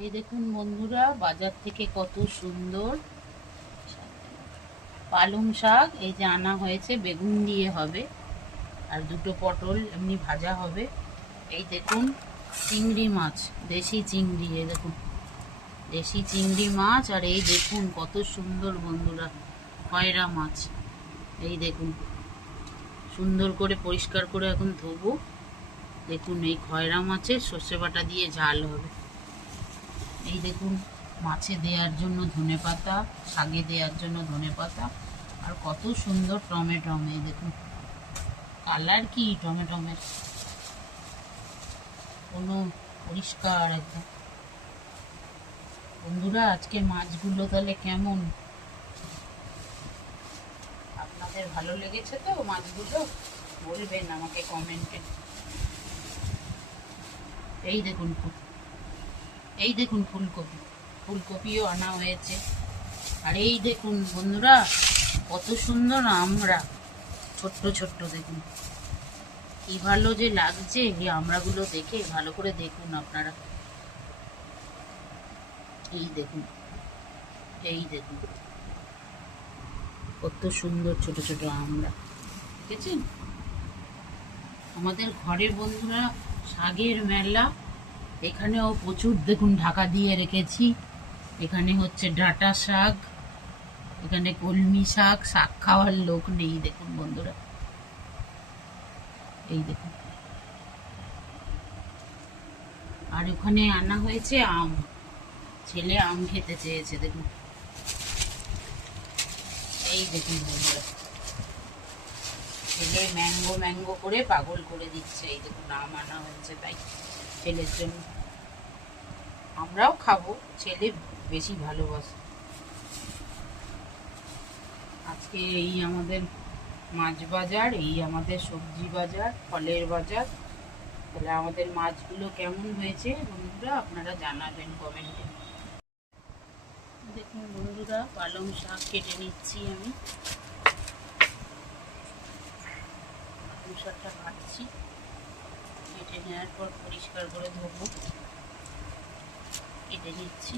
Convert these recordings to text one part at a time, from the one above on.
এই দেখুন বন্ধুরা, বাজার থেকে কত সুন্দর পালং শাক এই যে আনা হয়েছে, বেগুন দিয়ে হবে আর দুটো পটল এমনি ভাজা হবে। এই দেখুন চিংড়ি মাছ, দেশি চিংড়ি, এই দেখুন দেশি চিংড়ি মাছ। আর এই দেখুন কত সুন্দর বন্ধুরা খয়রা মাছ। এই দেখুন সুন্দর করে পরিষ্কার করে এখন ধোবো। দেখুন এই খয়রা মাছের সর্ষে বাটা দিয়ে ঝাল হবে। এই দেখুন মাছে দেওয়ার জন্য ধনেপাতা, শাকে দেওয়ার জন্য ধনেপাতা, আর কত সুন্দর টমেটো। এই দেখুন কালার কি টমেটোমের, কোনো পরিষ্কার একদম। বন্ধুরা আজকে মাছগুলো তাহলে কেমন, আপনাদের ভালো লেগেছে তো মাছগুলো? বলবেন আমাকে কমেন্টে। এই দেখুন এই দেখুন ফুলকপি, ফুলকপিও আনা হয়েছে। আর এই দেখুন বন্ধুরা কত সুন্দর আমড়া, ছোট্ট ছোট্ট দেখুন কি ভালো যে লাগছে এই আমড়াগুলো দেখে। ভালো করে দেখুন আপনারা, এই দেখুন এই দেখুন কত সুন্দর ছোট ছোট আমড়া, দেখেছেন? আমাদের ঘরে বন্ধুরা শাকের মেলা, এখানেও প্রচুর দেখুন ঢাকা দিয়ে রেখেছি। এখানে হচ্ছে ডাঁটা শাক, এখানে কলমি শাক, শাক খাওয়ার লোক নেই দেখুন বন্ধুরা। এই দেখুন আর ওখানে আনা হয়েছে আম, ছেলে আম খেতে চেয়েছে দেখুন। এই দেখুন বন্ধুরা ছেলে ম্যাঙ্গো ম্যাঙ্গো করে পাগল করে দিচ্ছে। এই দেখুন আম আনা হয়েছে তাই ছেলের জন্য, আমরাও খাবো, ছেলে বেশি ভালোবাসে। আজকে এই আমাদের মাছ বাজার, এই আমাদের সবজি বাজার, ফলের বাজার। তাহলে আমাদের মাছগুলো কেমন হয়েছে বন্ধুরা আপনারা জানাবেন কমেন্টে। দেখুন বন্ধুরা পালং শাক কেটে নিচ্ছি আমি, পালং শাকটা কাটছি, কেটে নেওয়ার পর পরিষ্কার করে ধোবো, কেটে নিচ্ছি।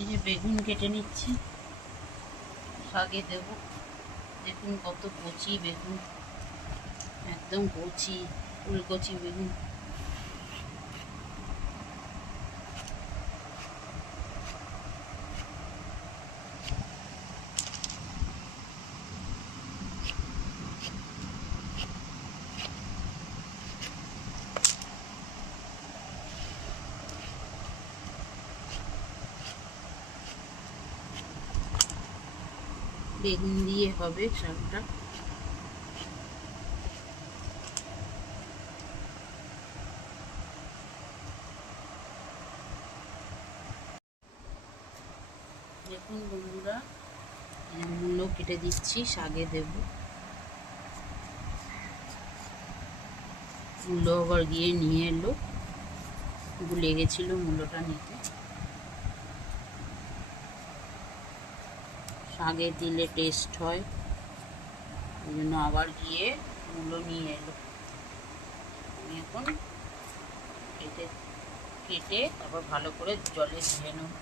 এই যে বেগুন কেটে নিচ্ছি, শাকে দেব। দেখুন কত কচি বেগুন, একদম কচি, ফুলকচি বেগুন। বেগুন দিয়ে হবে শাকটা। দেখুন বন্ধুরা মূলো কেটে দিচ্ছি, শাকে দেব। মূলো আবার গিয়ে নিয়ে এলো, ভুলে গেছিল মূলোটা নিতে। শাকে দিলে টেস্ট হয়, ওই জন্য আবার গিয়ে মূলো নিয়ে এলো। আমি এখন কেটে কেটে তারপর ভালো করে জলে ধুয়ে নেব।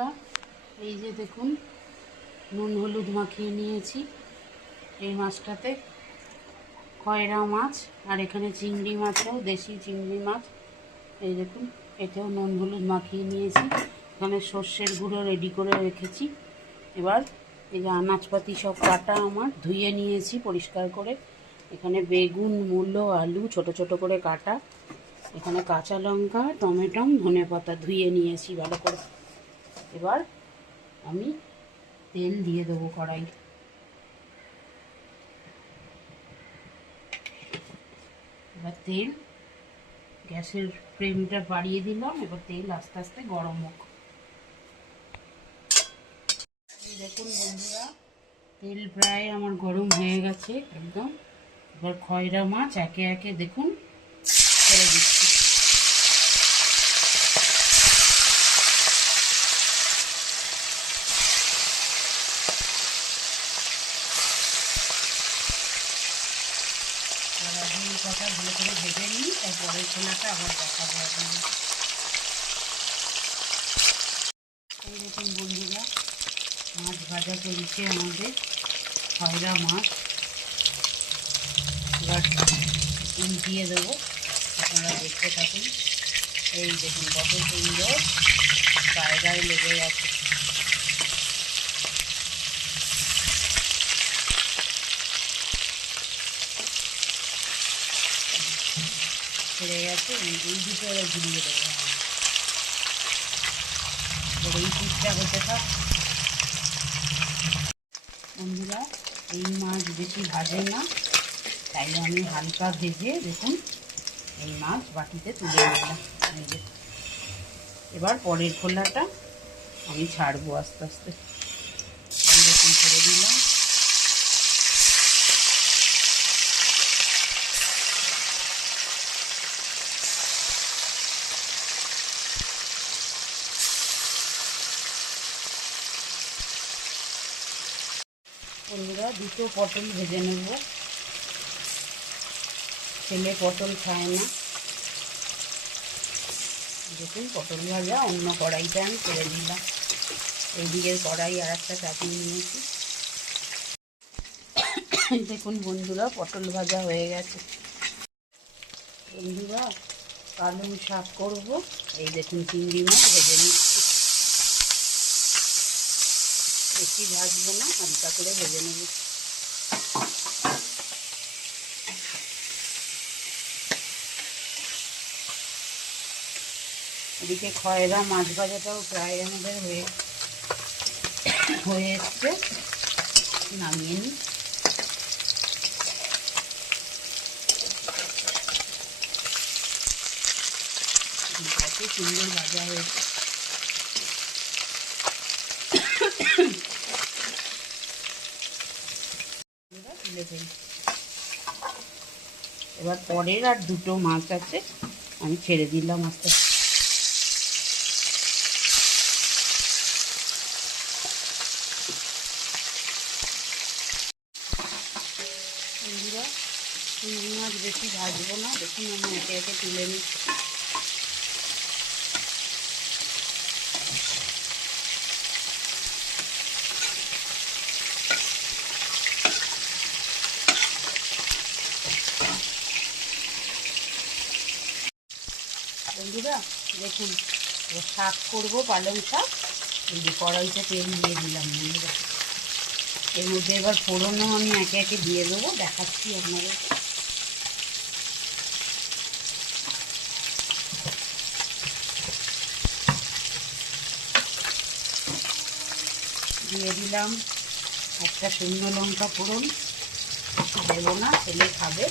বন্ধুরা, এই যে দেখুন নুন হলুদ মাখিয়ে নিয়েছি এই মাছটাতে, খয়রা মাছ, আর এখানে চিংড়ি মাছও, দেশি চিংড়ি মাছ। এই দেখুন এতেও নুন হলুদ মাখিয়ে নিয়েছি। এখানে সর্ষের গুঁড়ো রেডি করে রেখেছি। এবার এই যে আনাজপাতি সব কাটা আমার ধুয়ে নিয়েছি পরিষ্কার করে। এখানে বেগুন, মূলো, আলু ছোট ছোট করে কাটা। এখানে কাঁচা লঙ্কা, টমেটো, ধনেপাতা ধুয়ে নিয়েছি ভালো করে। এবার আমি তেল দিয়ে দেবো কড়াই। এবার তেল, গ্যাসের ফ্লেমটা বাড়িয়ে দিলাম। এবার তেল আস্তে আস্তে গরম হোক। এই দেখুন বন্ধুরা, তেল প্রায় আমার গরম হয়ে গেছে একদম। এবার খয়রা মাছ একে একে দেখুন ছেড়ে দিচ্ছি। কথা ভালো করে ভেজে নিই, তারপরে ছোলাটা আবার দেখাবো আপনাদের। এই দেখুন বন্ধুরা, মাছ ভাজা চলছে আমাদের, খয়রা মাছ। এবার উল্টিয়ে দেবো, আপনারা দেখতে থাকুন। এই দেখুন কত সুন্দর গায়ে গায়ে লেগে গেছে। ছেড়ে গেছে, এই দুটো ঘুরিয়ে দেবো। এই পিসটা হতে থাক বন্ধুরা। এই মাছ বেশি ভাজে না, তাই আমি হালকা ভেজে দেখুন এই মাছ বাটিতে তুলে নিলাম। এই যে এবার পরের খোলাটা আমি ছাড়বো আস্তে আস্তে। এই দেখুন ছেড়ে দিলাম। বন্ধুরা, দুটো পটল ভেজে নেব। ছেলে পটল খায় না। দেখুন পটল ভাজা অন্য কড়াইটা আমি ছেড়ে দিলাম। এই দিকের কড়াই আর একটা চাপিয়ে নিয়েছি। দেখুন বন্ধুরা, পটল ভাজা হয়ে গেছে। বন্ধুরা, পালং শাক করব। এই দেখুন চিংড়ি মাছ ভেজে নিচ্ছি। বেশি ভাজবো না, হালকা করে ভেজে নেব। এদিকে খয়রা মাছ ভাজাটাও প্রায় আমাদের হয়ে এসছে। নামিয়ে নিই। কত সুন্দর ভাজা হয়েছে। তুলে ফেলি। এবার পরের আর দুটো মাছ আছে, আমি ছেড়ে দিলাম আস্তে আস্তে। বন্ধুরা, চিংড়ি মাছ বেশি ভাজবো না, দেখুন আমি একে একে তুলে নিচ্ছি। বন্ধুরা দেখুন, শাক করবো, পালং শাক। এই যে কড়াইতে তেল দিয়ে দিলাম বন্ধুরা। এর মধ্যে এবার ফোড়নও আমি একে একে দিয়ে দেবো, দেখাচ্ছি আপনাদের। দিয়ে দিলাম একটা শুকনো লঙ্কা ফোড়ন, দেবো না, ছেলে খাবে।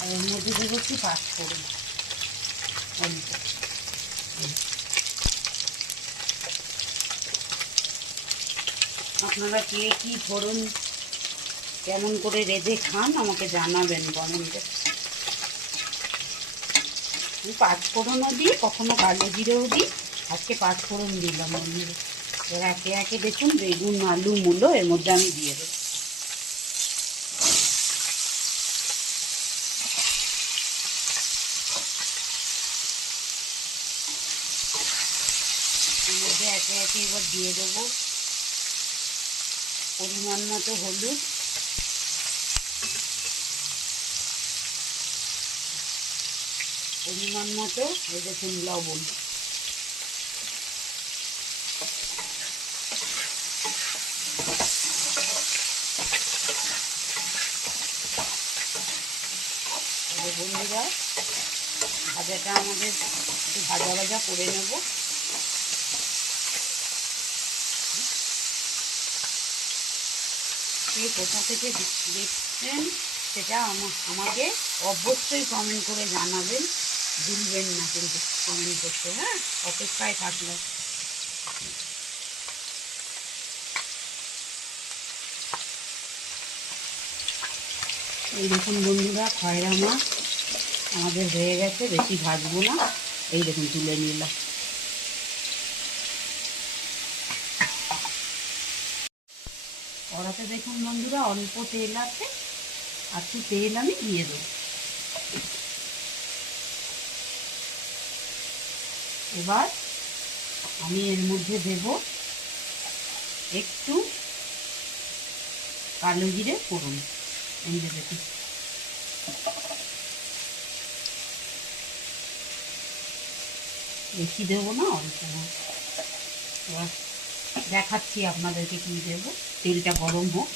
আর এর মধ্যে দেবো একটু পাঁচফোড়ন। আপনারা কে কী ফোড়ন কেমন করে রেঁধে খান আমাকে জানাবেন কমেন্টে। আমি পাঁচফোড়নও দিই, কখনো কালো জিরেও দিই। আজকে পাঁচফোড়ন দিলাম বন্ধুরা। এবার একে একে দেখুন বেগুন, আলু, মূলো এর মধ্যে আমি দিয়ে দেবো। মধ্যে একে একে এবার দিয়ে দেবো পরিমাণ মতো হলুদ, পরিমাণ মতো এই দেখুন লবণ, বন্ধুরা ভাজাটা আমাদের একটু ভাজা ভাজা করে নেব। কে কোথা থেকে দেখছেন সেটা আমাকে অবশ্যই কমেন্ট করে জানাবেন, ভুলবেন না কিন্তু কমেন্ট করতে। হ্যাঁ, অপেক্ষায় থাকলো। এই দেখুন বন্ধুরা, খয়রা মাছ আমাদের হয়ে গেছে, বেশি ভাজবো না। এই দেখুন তুলে নিলাম। কড়াতে দেখুন বন্ধুরা অল্প তেল আছে, আর একটু তেল আমি দিয়ে দেবো। এবার আমি এর মধ্যে দেব একটু কালো জিরে ফোড়ন। এই যে দেখুন, বেশি দেবো না, অল্প। এবার দেখাচ্ছি আপনাদেরকে কি দেবো। তেলটা গরম হোক।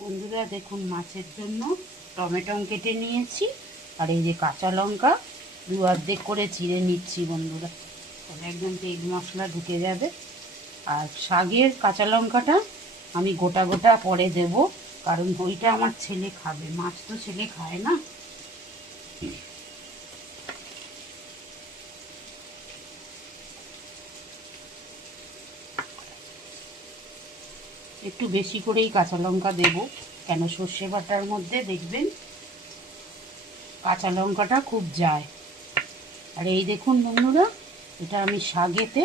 বন্ধুরা দেখুন, মাছের জন্য টমেটো কেটে নিয়েছি, আর এই যে কাঁচা লঙ্কা দু অর্ধেক করে চিড়ে নিচ্ছি বন্ধুরা, তাহলে একদম তেল মশলা ঢুকে যাবে। আর শাকের কাঁচা লঙ্কাটা আমি গোটা গোটা পরে দেব, কারণ ওইটা আমার ছেলে খাবে, মাছ তো ছেলে খায় না। একটু বেশি করেই কাঁচা লঙ্কা দেব, কেন সর্ষে বাটার মধ্যে দেখবেন কাঁচা লঙ্কাটা খুব যায়। আর এই দেখুন বন্ধুরা, এটা আমি শাকেতে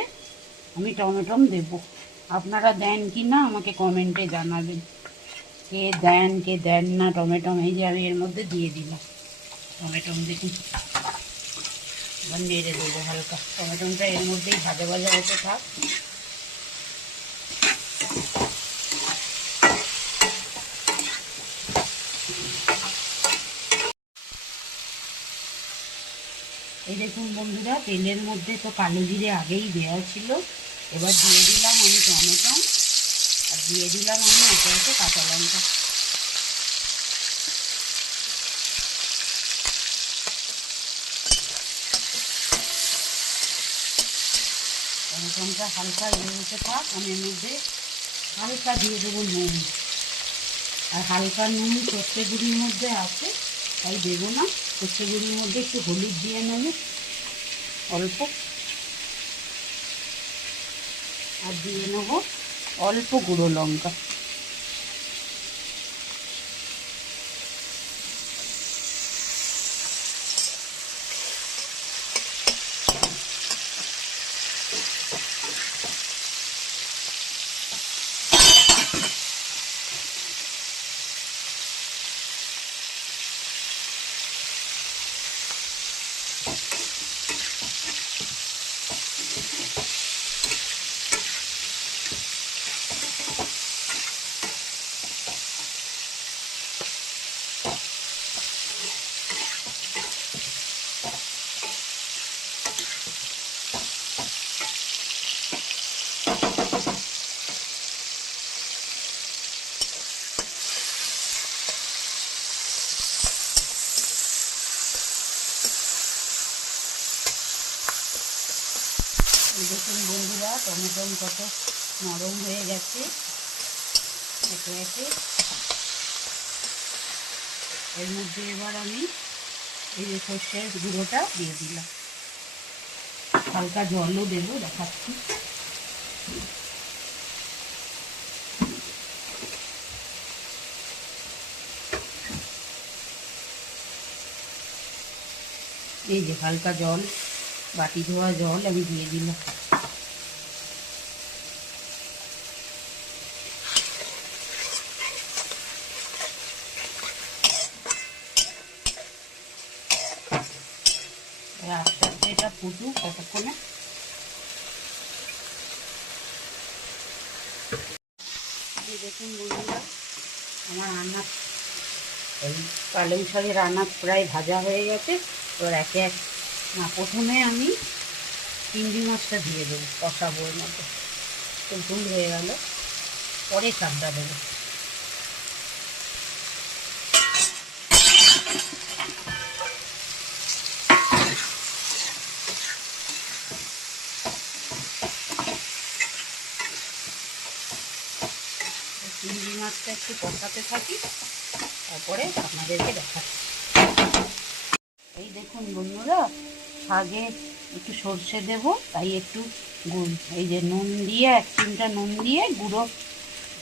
আমি টমেটম দেব। আপনারা দেন কি না আমাকে কমেন্টে জানাবেন, কে দেন কে দেন না টমেটম। এই যে আমি এর মধ্যে দিয়ে দিলাম টমেটম, দেখুন। এবার নেড়ে দেবো হালকা, টমেটমটা এর মধ্যেই ভাজা ভাজা হতে থাক। এই দেখুন বন্ধুরা, তেলের মধ্যে তো কালো জিরে আগেই দেওয়া ছিল। এবার দিয়ে দিলাম আমি টমেটম, আর দিয়ে দিলাম আমি একে একে কাঁচা লঙ্কা। টমেটমটা হালকা হতে থাক, আমি এর মধ্যে হালকা দিয়ে দেবো নুন। আর হালকা নুন সর্ষে গুঁড়ির মধ্যে আছে, তাই দেবো না। সর্ষে গুঁড়ির মধ্যে একটু হলুদ দিয়ে নেবে অল্প, আর দিয়ে নেবো অল্প গুঁড়ো লঙ্কা। দেখুন বন্ধুরা, টমেটো কত নরম হয়ে গেছে একে একে। এর মধ্যে এবার আমি এই যে সর্ষের গুঁড়োটা দিয়ে দিলাম, হালকা জলও দেবো, দেখাচ্ছি। এই যে হালকা জল, বাটি ধোয়া জল আমি দিয়ে দিলাম। আস্তে আস্তে এটা ফুটুক কতক্ষণে। দেখুন বন্ধুরা, আমার আনাজ, এই পালং শাকের আনাজ প্রায় ভাজা হয়ে গেছে। এবার একে এক প্রথমে আমি চিংড়ি মাছটা দিয়ে দেবো, কষাবো এর মধ্যে। তো ভুল হয়ে গেল, পরে শাকটা দেবো। চিংড়ি মাছটা একটু কষাতে থাকি, তারপরে আপনাদেরকে দেখাচ্ছি। এই দেখুন বন্ধুরা, শাকে একটু সর্ষে দেব, তাই একটু এই যে নুন দিয়ে, 1 চিমটা নুন দিয়ে গুঁড়ো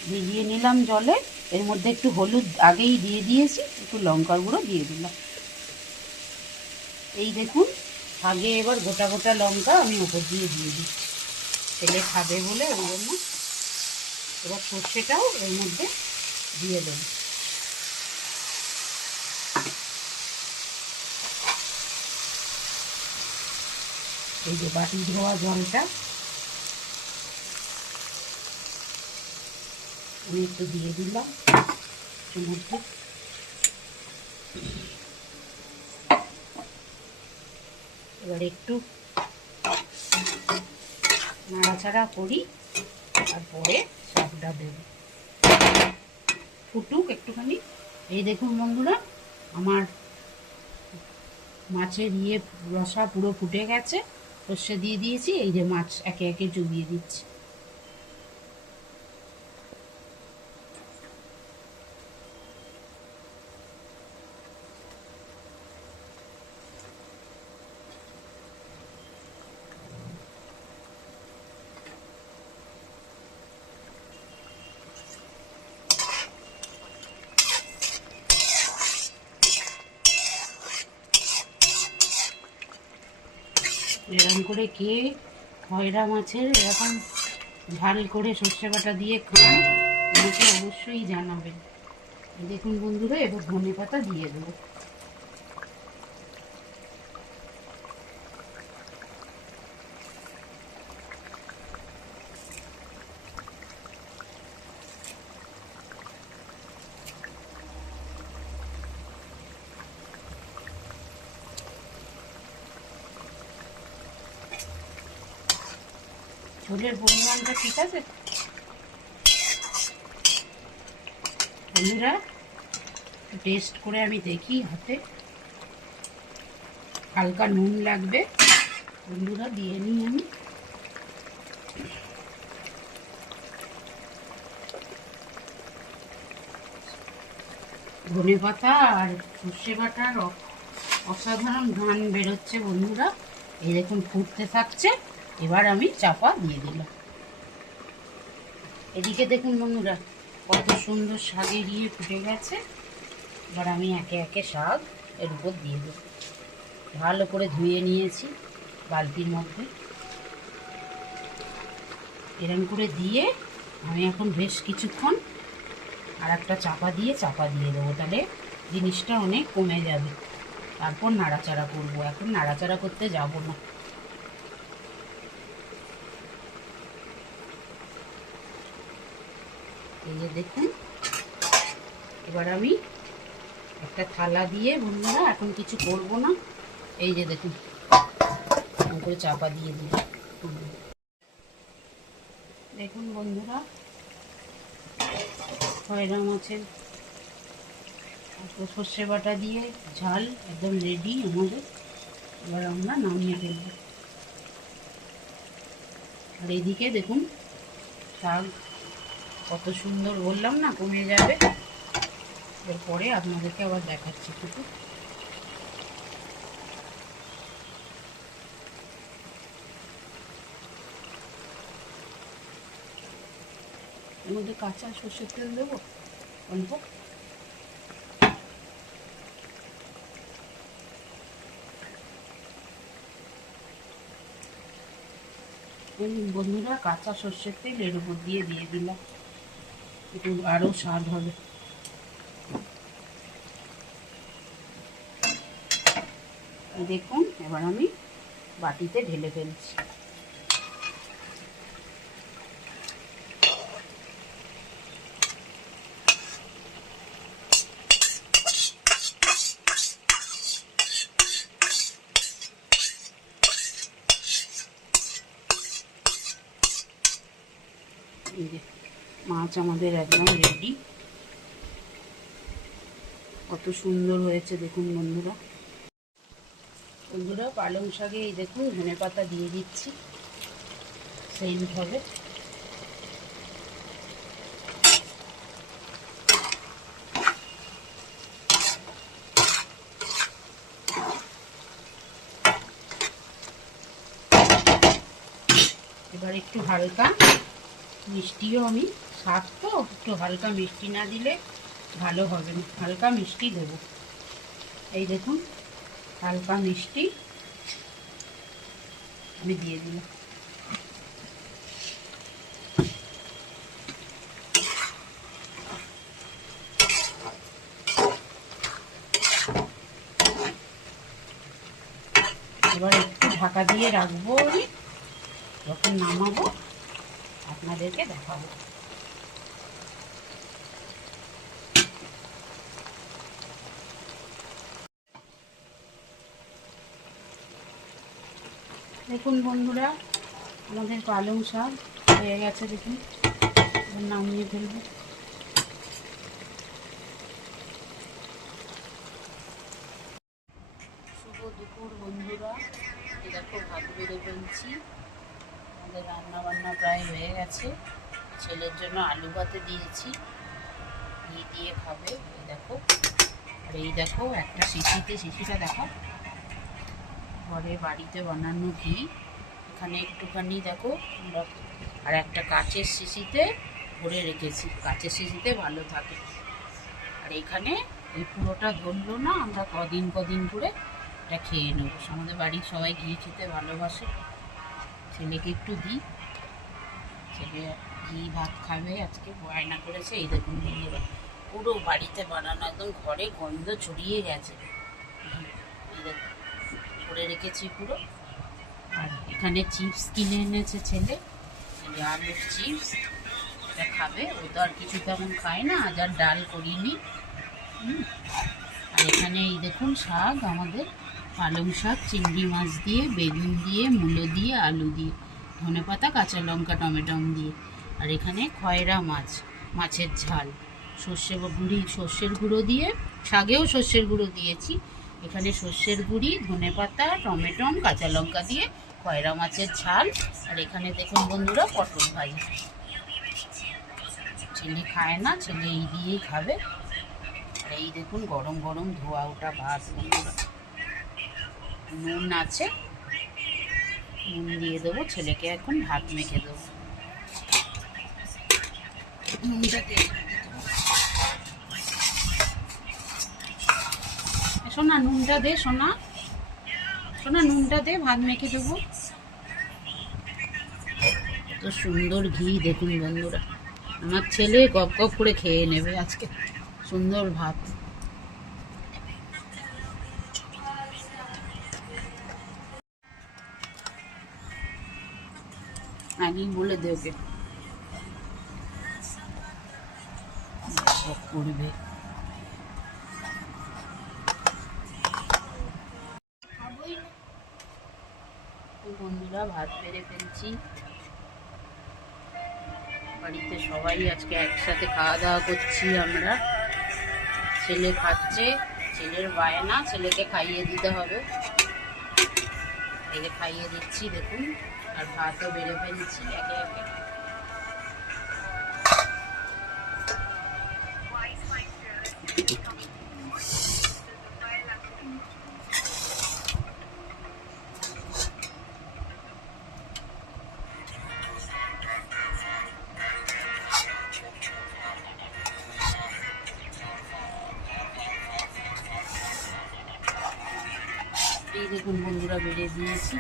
ভিজিয়ে নিলাম জলে। এর মধ্যে একটু হলুদ আগেই দিয়ে দিয়েছি, একটু লঙ্কার গুঁড়ো দিয়ে দিলাম। এই দেখুন, শাকে এবার গোটা গোটা লঙ্কা আমি উপর দিয়ে দিচ্ছি, ছেলে খাবে বলে, ওই জন্য। এবার সর্ষেটাও এর মধ্যে দিয়ে দেব। এই যে বাটি ধোয়া জলটা আমি একটু দিয়ে দিলাম এর মধ্যে। এবার একটু নাড়াচাড়া করি, তারপরে শাকটা দেব। ফুটুক একটুখানি। এই দেখুন বন্ধুরা, আমার মাছের রসা পুরো ফুটে গেছে। সর্ষে দিয়ে দিয়েছি, এই যে মাছ একে একে চুবিয়ে দিচ্ছি। এরকম করে কে খয়রা মাছের এরকম ঝাল করে সর্ষে বাটা দিয়ে খান, আমাকে অবশ্যই জানাবেন। দেখুন বন্ধুরা, এবার ধনে পাতা দিয়ে দেবো। ঝোলের পরিমাণটা ঠিক আছে বন্ধুরা? টেস্ট করে আমি দেখি হাতে, হালকা নুন লাগবে বন্ধুরা, দিয়ে নিই আমি। ধনে পাতা আর সর্ষে বাটার অসাধারণ ঘ্রাণ বেরোচ্ছে বন্ধুরা। এই দেখুন ফুটতে থাকছে, এবার আমি চাপা দিয়ে দিলাম। এদিকে দেখুন বন্ধুরা, কত সুন্দর শাকের ফুটে গেছে। এবার আমি একে একে শাক এর উপর দিয়ে দেবো। ভালো করে ধুয়ে নিয়েছি বালতির মধ্যে। এরকম করে দিয়ে আমি এখন বেশ কিছুক্ষণ আর একটা চাপা দিয়ে দেবো, তাহলে জিনিসটা অনেক কমে যাবে। তারপর নাড়াচাড়া করবো, এখন নাড়াচাড়া করতে যাব না। এই যে দেখুন, এবার আমি একটা থালা দিয়ে বন্ধুরা, এখন কিছু করব না। এই যে দেখুন, করে চাপা দিয়ে দিই। দেখুন বন্ধুরা, খয়রা মাছের সর্ষে বাটা দিয়ে ঝাল একদম রেডি আমাদের। এবার আমরা নামিয়ে ফেলব। আর এদিকে দেখুন, শাক কত সুন্দর, বললাম না কমে যাবে। এরপরে আপনাদেরকে আবার দেখাচ্ছি কিন্তু। এর মধ্যে কাঁচা সর্ষের তেল দেবো অল্প। বন্ধুরা, কাঁচা সর্ষের তেল এর উপর দিয়ে দিলাম, একটু আরও স্বাদ হবে। দেখুন, এবার আমি বাটিতে ঢেলে ফেলছি। এই যে মাছ আমাদের একদম রেডি। কত সুন্দর হয়েছে দেখুন বন্ধুরা। বন্ধুরা পালং শাকে এই দেখুন ধনেপাতা দিয়ে দিচ্ছি, সেন্ট হবে। এবার একটু হালকা মিষ্টিও, আমি শাক তো একটু হালকা মিষ্টি না দিলে ভালো হবে না, হালকা মিষ্টি দেবো। এই দেখুন হালকা মিষ্টি আমি দিয়ে দিলাম। এবার একটু ঢাকা দিয়ে রাখবো, আমি যখন নামাবো আপনাদেরকে দেখাবো। দেখুন বন্ধুরা আমাদের পালং শাক হয়ে গেছে, দেখুন নামিয়ে ফেলবো। শুভ দুপুর বন্ধুরা, এই দেখো ভাত বেড়ে ফেলছি। আমাদের রান্না বান্না প্রায় হয়ে গেছে। ছেলের জন্য আলু ভাতে দিয়েছি, ঘি দিয়ে খাবে। এই দেখো, আর এই দেখো একটা শিশিটা দেখো, ঘরে বাড়িতে বানানো ঘি। এখানে একটুখানি দেখো আমরা, আর একটা কাচের শিশিতে ভরে রেখেছি, কাচের শিশিতে ভালো থাকে। আর এখানে ওই পুরোটা ধরলো না, আমরা কদিন করে এটা খেয়ে নেবো। আমাদের বাড়ির সবাই ঘি খেতে ভালোবাসে, ছেলেকে একটু দিই, ছেলে ঘি ভাত খাবে আজকে, বায়না করেছে। এই দেখুন বন্ধুরা পুরো বাড়িতে বানানো, একদম ঘরে গন্ধ ছড়িয়ে গেছে। এই দেখুন করে রেখেছি পুরো। আর এখানে চিপস কিনে এনেছে ছেলে, আলুর চিপস, এটা খাবে। ও তো আর কিছু তেমন খায় না, যার ডাল করিনি। আর এখানে এই দেখুন শাক, আমাদের পালং শাক চিংড়ি মাছ দিয়ে, বেগুন দিয়ে, মূলো দিয়ে, আলু দিয়ে, ধনেপাতা, কাঁচা লঙ্কা, টমেটো দিয়ে। আর এখানে খয়রা মাছ, মাছের ঝাল, সর্ষের গুঁড়ো দিয়ে, শাকেও সর্ষের গুঁড়ো দিয়েছি। এখানে সর্ষের গুঁড়ি, ধনেপাতা, টমেটো, কাঁচা লঙ্কা দিয়ে খয়রা মাছের ঝাল। আর এখানে দেখুন বন্ধুরা পটল ভাজা। ছেলে খায় না, ছেলে এই দিয়েই খাবে। আর এই দেখুন গরম গরম ধোয়া ওঠা ভাত বন্ধুরা। নুন আছে, নুন দিয়ে দেবো, ছেলেকে এখন ভাত মেখে দেবো। নুনটা দিয়ে সোনা, নুনটা দে সোনা, সোনা নুনটা দে, ভাত মেখে দেবো। এত সুন্দর ঘি দেখুন বন্ধুরা, আমার ছেলে গপ গপ করে খেয়ে নেবে আজকে সুন্দর ভাত। আগেই বলে দে ওকে, করবে। বন্ধুরা ভাত বেড়ে ফেলছি, বাড়িতে সবাই আজকে একসাথে খাওয়া দাওয়া করছি আমরা। ছেলে খাচ্ছে, ছেলের বায়না, ছেলেকে খাইয়ে দিতে হবে, ছেলে খাইয়ে দিচ্ছি দেখুন। আর ভাতও বেড়ে ফেলছি একে একে। এই দেখুন বন্ধুরা বেড়ে দিয়েছি,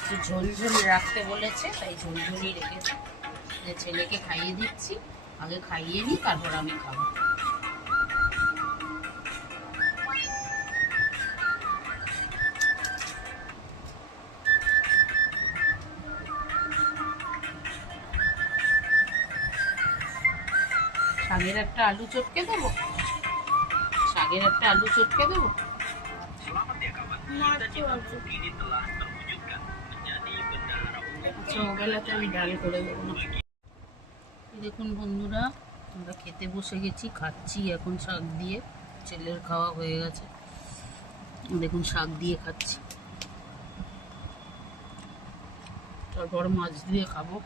একটু ঝোলঝোল রাখতে বলেছে, তাই ঝোলঝোলই রেখেছি। যে ছেলেকে খাইয়ে দিচ্ছি, আগে খাইয়ে নিই তারপর আমি খাবো। শাকের একটা আলু চটকে দেবো, শাকের একটা আলু চটকে দেবো। আচ্ছা ওবেলাতে আমি ডাল করে দেবো না। দেখুন বন্ধুরা, আমরা খেতে বসে গেছি, খাচ্ছি এখন শাক দিয়ে। ছেলের খাওয়া হয়ে গেছে, দেখুন শাক দিয়ে খাচ্ছি, তারপর মাছ দিয়ে খাবো।